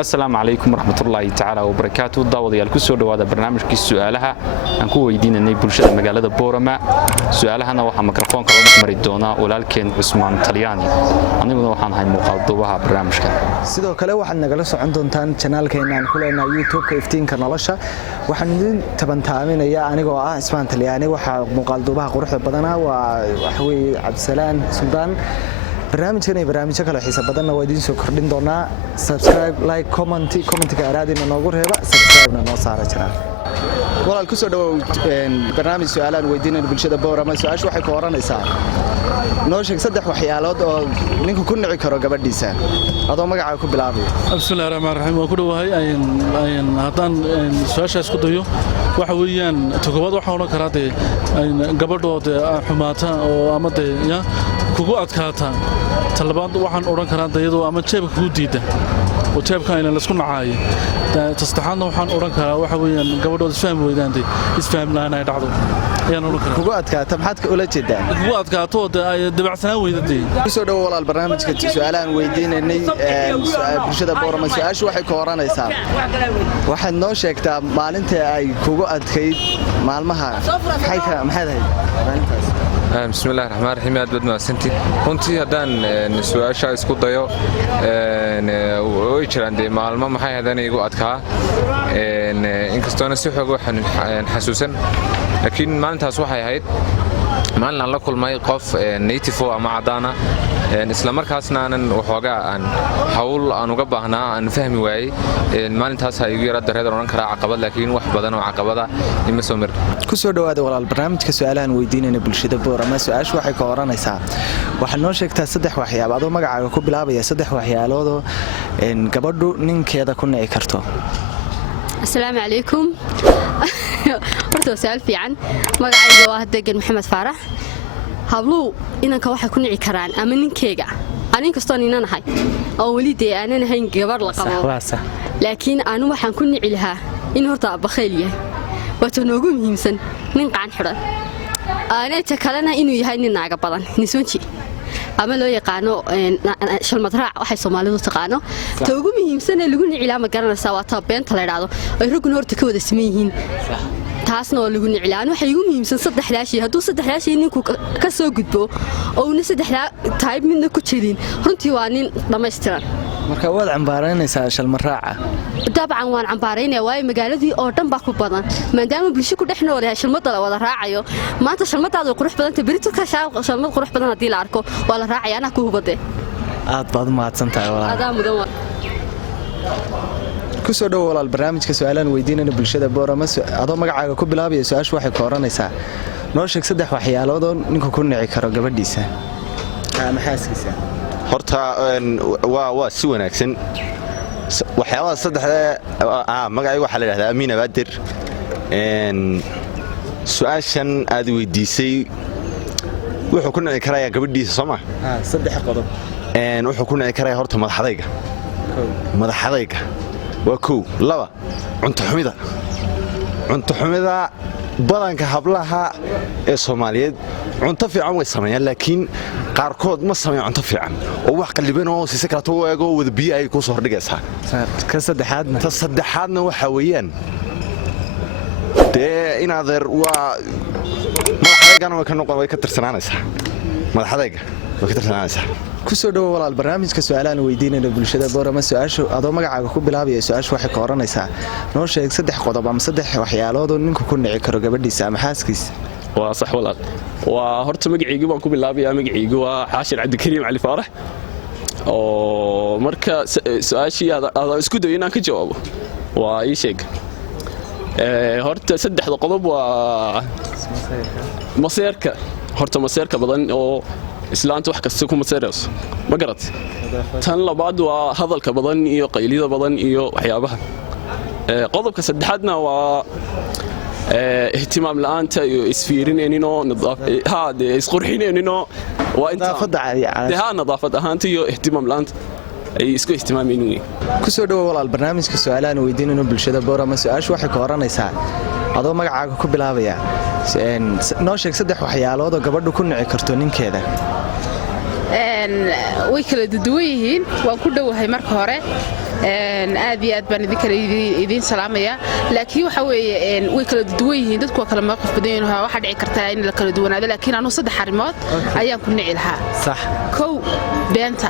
السلام عليكم ورحمة الله تعالى وبركاته داود يالكسو دوادا برنامج كي سؤالها أنكو ويدين أني بلشة مقالة بورما سؤالها أنا وحا ميكروفون كلا نحمري دونا ولكن عثمان طلياني أنا وحان هاي مقاضوها برنامج كان sidoo kale waxaan nagala socon doontaan channelkeena aan ku leenahay YouTube-ka iftiinka nolosha waxaan idin tabantaaminaya anigoo ah Ismaan Talyaani waxa muuqaalduubaha quruxda badana waa waxa weeye Cabdisalaan Suldaan barnaamijkan iyo barnaamijyo kale xiiso badanna waa idin soo kordhin doonaa subscribe like comment-ka araadina noogu reeba subscribe-na noo saara channel walaal ku soo dhawow barnaamij su'aalaan weydiinayna bulshada Boorama su'aashu waxay ku oranaysaa noo sheeg saddex waxyaalood oo ninku ku nici karo gabadhiisa adoo magacaaga ku bilaabay bismillaahir rahmaanir rahiim waa ku dhawahay haddaan su'aashaas ku dayo waxa weeyaan todobaad waxa oran karaa gabadhooda xumaata oo ama kugu adkaata talabaad waxaan oran karaa iyadoo ama jeebka kugu diida oo jeebka ayna la isku nacaayo tastaxaadna waxaan oran karaa waxa weeyaan gabadhooda isfaham weydaantay isfaham la'aan ay dhacdo ayaan oran karaa kugu adkaata maxaad ula jeedaa kugu adkaato ay dabacsanaan weydatay soo dhawo walaal barnaamijka su'aalaan weydiinay bulshada Boorama su'aashu waxay ku oranaysaa waxaad noo sheegtaa maalinta ay kugu adkayd maalmaha maxay maalintaas بسم الله الرحمن الرحيم أدبنا سنتي كنتي هدان سؤال شاي اسكو ضيو ويجر عندي معلومة ما هي هداني يقول أتكها إن كستونا سيحوا حسوسا لكن ما أنت هسوحي هيد ما لنا لكل ما يقف نيتيفو مع عدانا إسلام مركزنا أن وحوجا أن حول أن وجبهنا أن فهم واي ما أنت هسه يجي رد هذا رون كرا عقبات لكن واحد بدنا وعقبات يمسومر kusoo dhawaada walaal barnaamijka su'aalahan weydiinayna bulshada Boorama su'aashu waxay ka oranaysaa waxaad noo sheegtaa saddex waxyaabo adoo magacaaga ku bilaabaya saddex waxyaalood oo gabadhu ninkeeda ku nici karto السلام عليكم horta su'aal fiican magacayga waa Degan Maxamed Faarax hablu inanka waxa ku nici karaan ama ninkeyga anin kasto ninanahay oo wali aanan ahayn gabar la qabo laakiin aanu waxaan ku nici lahaa in horta bakhiil yahay wato noogu muhiimsan nin qaan xiran aanay kalena inuu yahay nin naaga badan niswanji ama loo yaqaano shalmadraac waxay Soomaalidu taqaano ta ugu muhiimsan ee lagu nici lahaa ma garanaysaa waa taa beenta la yiraahdo ay rugna horta ka wada sameeyeen taasna oo lagu nici lahaa waxay ugu muhiimsan saddexdaashii hadduu saddexdaashii ninku ka soo gudbo oo uu saddexda type midna ku jirin runtii waa nin dhameystiran marka waad cambaaraynaysaa shalmaraaca dabcan waan cambaaraynaa way magaaladii oo dhan baa ku badan maadaama bulsho ku dhex nool yahay shalmada la wada raacayo maanta shalmadaadu qurux badan tahay berito ka shalmad qurux badan hadii la arko waa la raacaya ana ku hubade aad baad mahadsantahay walaal adaa mudan ku soo dhawo walaal barnaamijka su'aalaan weydiinayna bulshada Boorama adoo magacaaga ku bilaabaya su'aashu waxay ka oranaysaa noo sheeg saddex waxyaalood oo ninku ku nici karo gabadhiisa ama xaaskiisa horta waa si wanaagsan waxyaabaha saddexda magacayga waxa la yiraahdaa Amiin Abaadir su'aashan aad weydiisay wuxuu ku nici karaa gabadhiisa Soomaa saddex qodob wuxuu ku nici karaa horta madaxadayga waa koow laba cunto xumida badanka hablaha ee Soomaaliyeed cunto fiican way sameeyaan laakiin qaarkood ma sameeyaan cunto fiican oo wax qaliban oo si sakrato oo eego wada biyo ay ku soo hordhigaysaa ka saddexaadna waxa weeyaan in adeer waa madaxdayga way ka tirsanaanaysaa ku soo dhawo walaal barnaamijka su'aalahan weydiinayna bulshada Boorama su'aashu adoo magacaaga ku bilaabaya su'aashu waxay ka oranaysaa noo sheeg saddex qodob ama saddex waxyaalood oo ninku ku nici karo gabadhiisa ama xaaskiisa waa sax walaal waa horta magacaygu baan ku bilaabayaa magacaygu waa Xaashir Cabdikariim Cali Faarax oo marka su'aashii aad isku dayo inaan ka jawaabo waa ii sheeg horta saddexda qodob waa maseerka horta maseerka badan oo islaanta wax kasta ku maseerayso ma garat tan labaad waa hadalka badan iyo qaylida badan iyo waxyaabaha qodobka saddexaadna waa ihtimaam la'aanta iyo isfiirineenino isqurxineenino waa inta nadaafad ahaanta iyo ihtimaam la'aanta ay isku ihtimaameenin ku soo dhawo walaal barnaamijka su'aalahan weydiinayna bulshada Boorama su'aashu waxay ka oranaysaa adoo magacaaga ku bilaabaya noo sheeg saddex waxyaalood oo gabadhu ku nici karto ninkeeda way kala duwan yihiin waan ku dhowahay marka hore aad iyo aad baan idin salaamaya laakiin waxa weeye way kala duwan yihiin dadku kala maqaf badan yihiin waxa dhici karta in la kala duwanaado laakiin anu saddex arimood ayaan ku nici lahaa sax kow beenta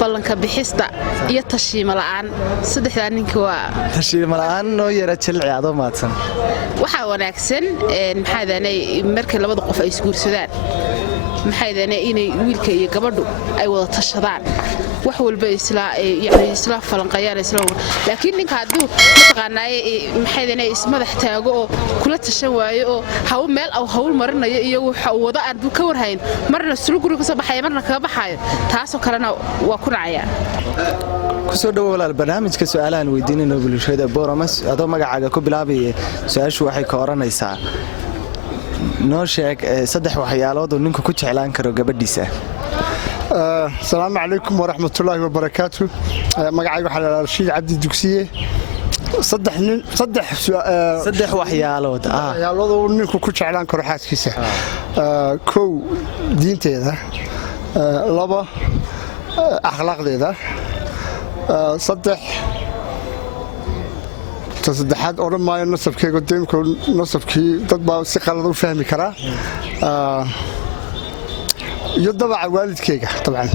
ballanka bixista iyo tashiima la'aan saddexda ninka waa tashiima la'aan noo yara jilci ado maadsan waxa wanaagsan maxaadana markay labada qof ay isguursadaan maxaydana inay wiilka iyo gabadhu ay wada tashadaan wax walba isla falanqayaan laakiin ninka hadduu mataqaanaaye maxaydana ismadax taago oo kula tashan waayo oo hawl meel aw hawl marinayo iyo waxa uu wada aan ka warhayn marna sulu guriga ka soo baxay marna kaga baxayo taasoo kalena waa ku nacaya kusoo dhawo walaal barnaamijka su'aalahan weydiinayno bulshada Boorama adoo magacaaga ku bilaabay su'aashu waxay ka oranaysaa noo sheeg saddex waxyaalood oo ninku ku jeclaan karo gabadhiisa السلام عليكم ورحمة الله وبركاته مقعي وحنا رشيد عبد الدكسية صدح وحيالود يالود ونكو كوتش علان كروحات كيسة كو دين تيدا لبا أخلاق تيدا صدح تصدحات أورم ما ينصف كي قدامكم نصف كي تطبع سقالة وفهمي كرا يضبع والدكيga طبعا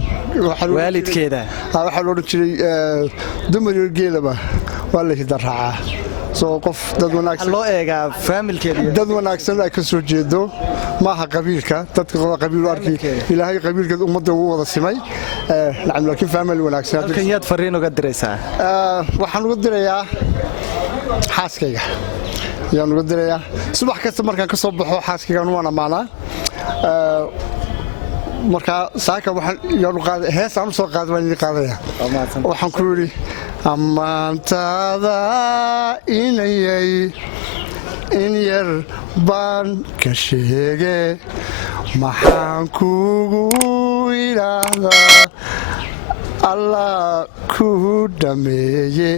والدكيda waxa loo jiray dumar geelaba waa la hidarraa soo qof dad wanaagsan loo eega familkeeda dad wanaagsan ay ka soo jeedo maaha qabiilka dadka qabiil arki ilaahay qabiilka ummadda uu wada simay laakiin family wanaagsan halkan yaad fariin uga diraysaa waxaan uga dirayaa xaaskayga yaan uga dirayaa subax kasta markaan ka soo baxo xaaskayga waan amaanaa marka saaka waxaan heesaan soo qaadaya waxaan ku yiri amaantaada inayay in yar baan ka sheege maxaan kugu ilaahdaa allah ku dhameeye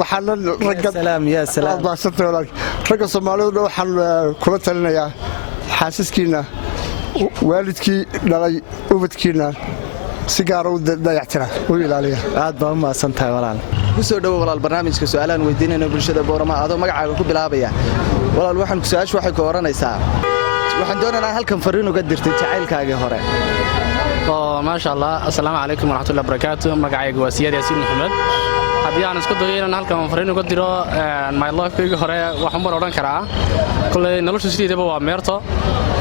waxaan ragga Soomaaliyeed waxaan kula talinayaa xaasaskiina waalidkii dhalay ubadkiina si gaar ah u dayactira oo ilaaliya aad baa u maasantahay walaal ku soo dhawo walaal barnaamijka su'aalahan weydiinayna bulshada Boorama adoo magacaaga ku bilaabaya walaal waxaan su'aashu waxay ka oranaysaa waxaan doonaynaa halkan fariin uga dirtay jacaylkaaga hore ما شاء الله السلام عليكم ورحمة الله وبركاته مقعيق وسياد ياسين محمد haddii aan isku dayo inaan halkan fariin uga diro my life-kayga hore waxaan mar odhan karaa kulley noloshu sideedaba waa meerto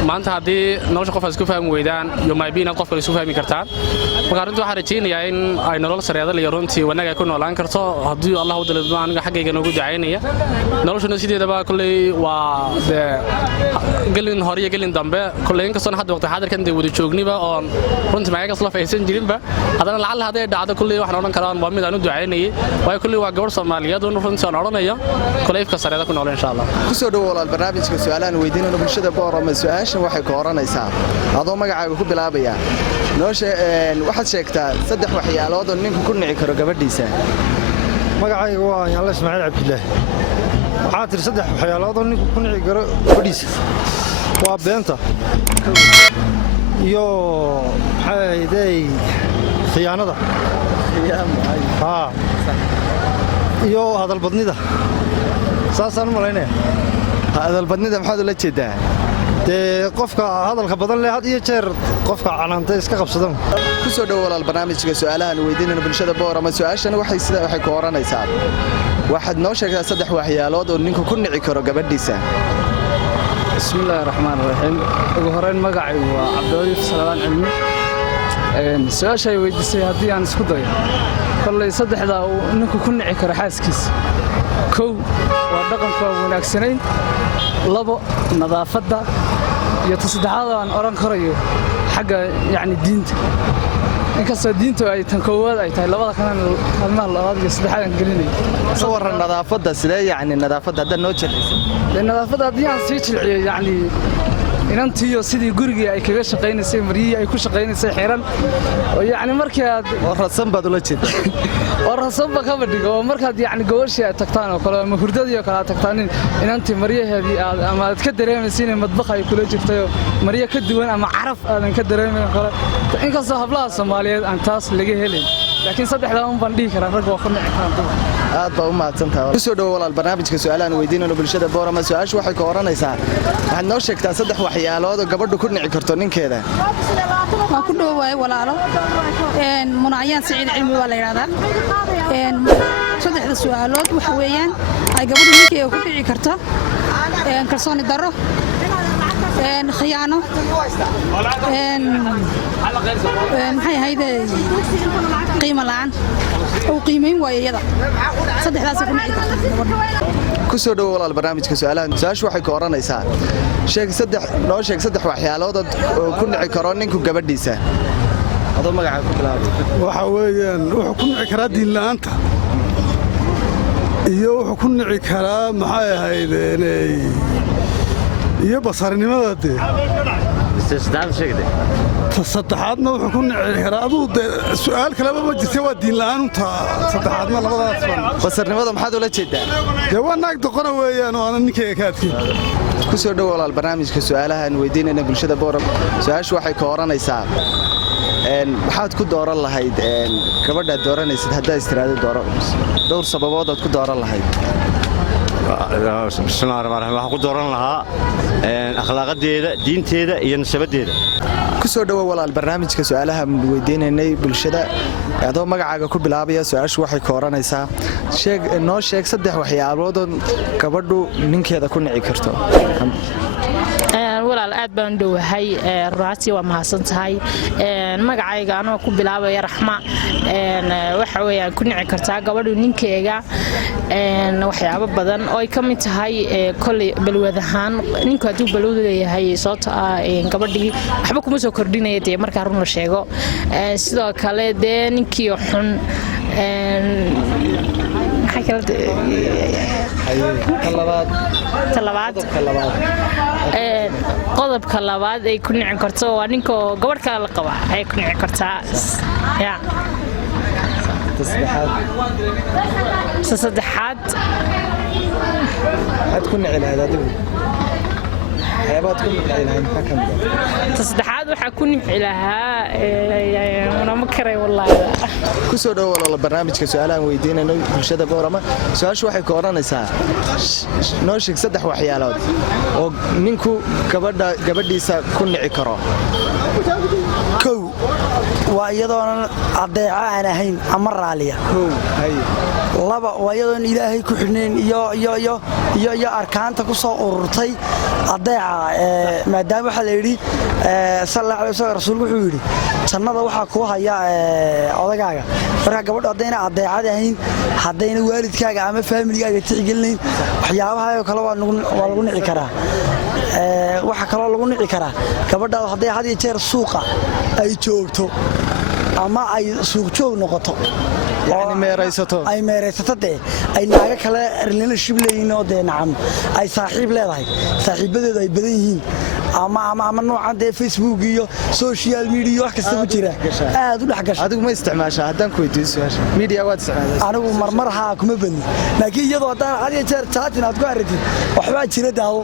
maanta haddii nolosha qof isku fahmi weydaan iyo maybe inaad qofka isku fahmi kartaan marka arrintu waxaan rajaynayaa in ay nolol sareeda iyo runtii wanaag ay ku noolaan karto haddii Allah u dalbado aniga xaggayga noogu ducaynaya noloshuna sideedaba kulley waa gelin hore iyo gelin dambe kulley inkastoo hadda waqti xaadirkan dee wada joogniba oo runtii magaca isla fahaysan jirinba haddana lacag haday dhacdo kulley waxaan odhan karaa waa mid aan u ducaynayay way kulli waa gabar Soomaaliyeed oo runtii aan oranayo kuleefka sareeda ku nool insha Allah ku soo dhawo walaal barnaamijka su'aalahan weydiinayna bulshada Boorama su'aashan waxay ka oranaysaa adoo magacaaga ku bilaabaya noosha waxaad sheegtaa saddex waxyaalood oo ninku ku nici karo gabadhiisa magacayga waa Yaalla Ismaaciil Cabdullaahi waxaad tir saddex waxyaalood oo ninku ku nici karo gabadhiisa waa beenta iyo hayday khiyaanada iyo hadal badnida saasaan malaynaya hadal badnida maxaad ula jeedaa dee qofka hadalka badan leh had iyo jeer qofka canaanta iska qabsadan ku soo dhawo walaal barnaamijka su'aalahan weydiinayna bulshada Boorama su'aashan waxay ka oranaysaa waxaad noo sheegtaa saddex waxyaalood oo ninku ku nici karo gabadhiisa bismillaahir rahmaanir rahiim ugu horeyn magacaygu waa Cabdulaahi Salaam Cilmi su'aashay weydiisay haddii aan isku dayo kolley saddexda uu ninku ku nici karo xaaskiisa kow waa dhaqanka wanaagsaneyn labo nadaafadda iyo saddexaad aan oran karayo xagga diinta inkastoo diintu ay tan koowaad ay tahay labada kalena labaad iyo saddexaad aan gelinay soo waran nadaafadda sidee nadaafadda hadda noo jilciso nadaafadda haddii aan sii jilciyo inantiyo sidii gurigii ay kaga shaqeynaysay mariyii ay ku shaqeynaysay xiran oo markii aad rasan baad ula jeedaa oo rasan ba ka badhigo oo markaad gobashii aad tagtaan oo kale ama hurdadii oo kale aad tagtaan inantii mariyaheedii ama aad ka dareemaysiin in madbax ay kula jirtay mariya ka duwan ama caraf aadan ka dareemin kale inkastoo hablaha Soomaaliyeed aan taas laga helin laakiin saddexda un baan dhihi karaa rag waa ku nici karaan dumar aad baa u mahadsantahay ku soo dhawo walaal barnaamijka su'aalahan weydiinayno bulshada Boorama su'aashu waxay ka oranaysaa waxaad noo sheegtaa saddex waxyaalood oo gabadhu ku nici karto ninkeeda waa ku dhawaay walaalo munacayaan Saciid Cilmi waa la yiraahdaa saddexda su'aalood waxa weeyaan ay gabadhu ninkeeda ku dhici karto kalsooni darro khiyaano maxay hayde qiimo la'aan oo qiimeyn waayada saddexdaas ku nici karto ku soo dhawo walaal barnaamijka su'aalahan su'aashu waxay ka oranaysaa noo sheeg saddex waxyaalood oo ku nici karo ninku gabadhiisa adoo magaca ku bilaabay waxa weeyaan wuxuu ku nici karaa diin la'aanta iyo wuxuu ku nici karaa maxay ahaydeen iyo basarnimada dee saddexaadna wuxuu ku nici karaa aduu su'aal kaleba ma jirta waa diin la'aanunta saddexaadna labadaas basarnimada maxaad ula jeedaa dee waa naag doqona weeyaan oo aanan ninkayga ka adkayn ku soo dhawo walaal barnaamijka su'aalahan weydiinayna bulshada Boorama su'aashu waxay ka oranaysaa waxaad ku dooran lahayd gabadha dooranaysid haddaa istiraado dooro dhowr sababood aad ku dooran lahayd bismillaahi rahmaani rahiim waxaan ku dooran lahaa akhlaaqadeeda diinteeda iyo nasabadeeda ku soo dhawo walaal barnaamijka su'aalaha weydiinaynay bulshada adoo magacaaga ku bilaabaya su'aashu waxay ka oranaysaa noo sheeg saddex waxyaalood oo gabadhu ninkeeda ku nici karto walaal aad baan dhowahay runtii waa mahadsan tahay magacayga anoo ku bilaabaya raxma waxa weeyaan ku nici kartaa gabadhu ninkeega waxyaabo badan oo ay ka mid tahay kulli balwad ahaan ninku hadduu balwad leeyahay sababtoo ah gabadhii waxba kuma soo kordhinaya dee markaa run la sheego sidoo kale dee ninkii xun qodobka labaad ay ku nici karto waa ninkoo gabadh kale la qaba ay ku nici kartaa saddexaad aad ku nici lahayd adigu saddexaad waxaa ku nici lahaa ma karay wallaahi ku soo dhawo walaal barnaamijka su'aalahan weydiinayno bulshada Boorama su'aashu waxay ka oranaysaa noo sheeg saddex waxyaalood oo ninku gabadhiisa ku nici karo kow waa iyadoon adeeca aan ahayn ama raaliya laba waa iyadoon ilaahay ku xidhnayn iyo arkaanta ku soo ururtay adeeca maadaama waxaa la yidhi sallallahu alayhi wasallam rasuulku wuxuu yidhi jannada waxaa ku haya odagaaga marka gabadhu haddayna adeecad ahayn haddayna waalidkaaga ama faamiligaaga tixgelinayn waxyaabaha kale waa lagu nici karaa waxa kaloo lagu nici karaa gabadhaadu hadday had iyo jeer suuqa ay joogto ama ay suuq joog noqoto ay meeraysato dee ay naaga kale relationship leeyihiin oo dee nacam ay saaxiib leedahay saaxiibadeedu ay badan yihiin ama noocan dee Facebook iyo social media wax kasta ku jira aad u dhex gasho adigu ma isticmaashaa haddaan ku weydiiyo su'aasha media waad isticmaashaa anigu marmar haa kuma badni laakiin iyadoo haddaan had iyo jeer chat inaad ku aragtid waxbaa jira daawo